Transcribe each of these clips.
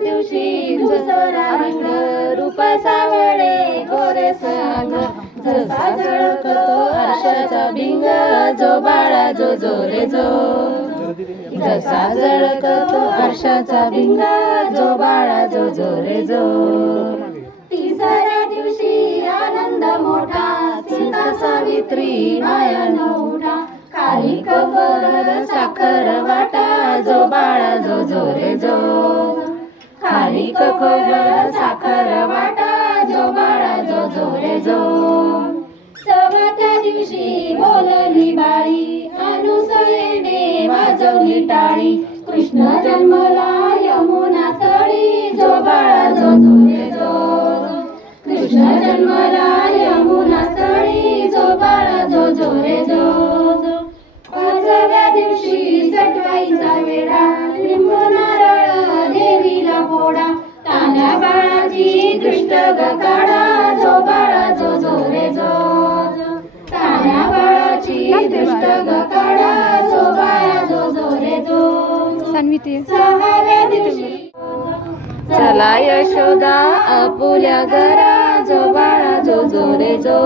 दिवशी रंग रूप सावळे गोरे जसा झळकतो आरशाचा भिंग जो बाळा जो जो जो. जसा झळकतो आरशाचा भिंग जो बाळा जो जो रे जो. तिसऱ्या दिवशी आनंद मोठा सीता सावित्री माया नवटा खाली कबर साखर वाटा जो बाळा जो जो रे जो. खाली कखोर साखर वाटा जो बाळा जो जो रे जो. चौथ्या दिवशी बोलली बाळी अनुसयेने वाजवली टाळी. कृष्ण जन्मला बाळाची दृष्ट जो बाळा जो जो. रे जो बाळाची दृष्ट जो बाळा जो जो. रे जो सहाव्या दिवशी. चला यशोदा आपुल्या घरा जो बाळा जो जो रे जो.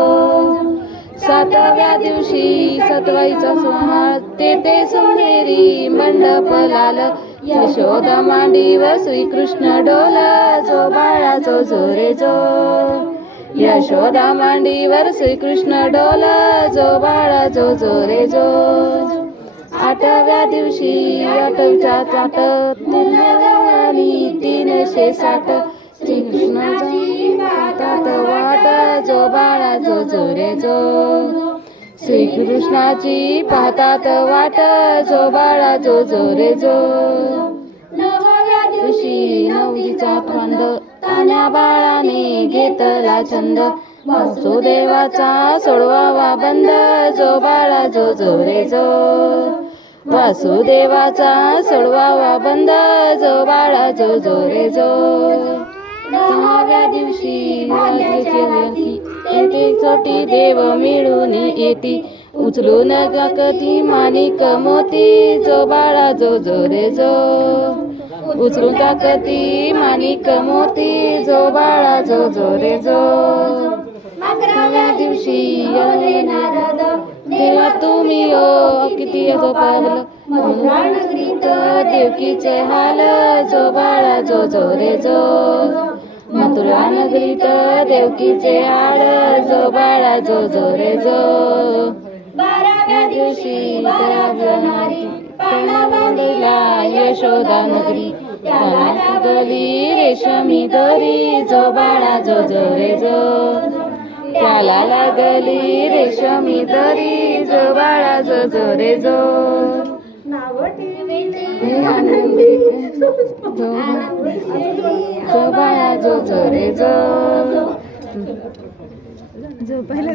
सातव्या दिवशी सतवाईचा सोहार तेथे सोनेरी मंडप लाल यशोदा मांडीवर श्रीकृष्ण डोल जो बाळाचो जो जो. यशोदा मांडीवर श्रीकृष्ण डोल जो बाळा जो जो जो. आठव्या दिवशी आठवच्या चाट आणि तीनशे साठ श्रीकृष्णाची वाट जो बाळा जो जो जो. श्रीकृष्णाची पाहतात वाट जो बाळा जो जो रे जो. नवव्या दिवशी नवरीचा फंद तान्या बाळाने घेतला छंद. वासुदेवाचा सोडवावा बंद जो बाळा जो जो रे जो. वासुदेवाचा सोडवावा बंद जो बाळा जो जो रे जो. दहाव्या दिवशी रात्रीची छोटी देव मिळून येती. उचलून कधी माणिक मोती जो बाळा जो जो रे जो. उचलून टाकती माणिक मोती जो बाळा जो जो रे जो. अकराव्या दिवशी आले नारद देवा तुम्ही ओ किती पावलं. नगरीत देवकीचे हाल जो बाळा जो जो रे जो. मथुरा नगरीत देवकीचे हाल जो बाळा जो जो रे जो. बाराव्या दिवशी पाळणा बांधिला यशोदा नगरी. त्याला लागली रेशमी दोरी जो बाळा जो जो रे जो. त्याला लागली रेशमी दरी जो बाळा जो जो रे जो. आनंदी. जो बाळा जो जो रे जो. जो पहिले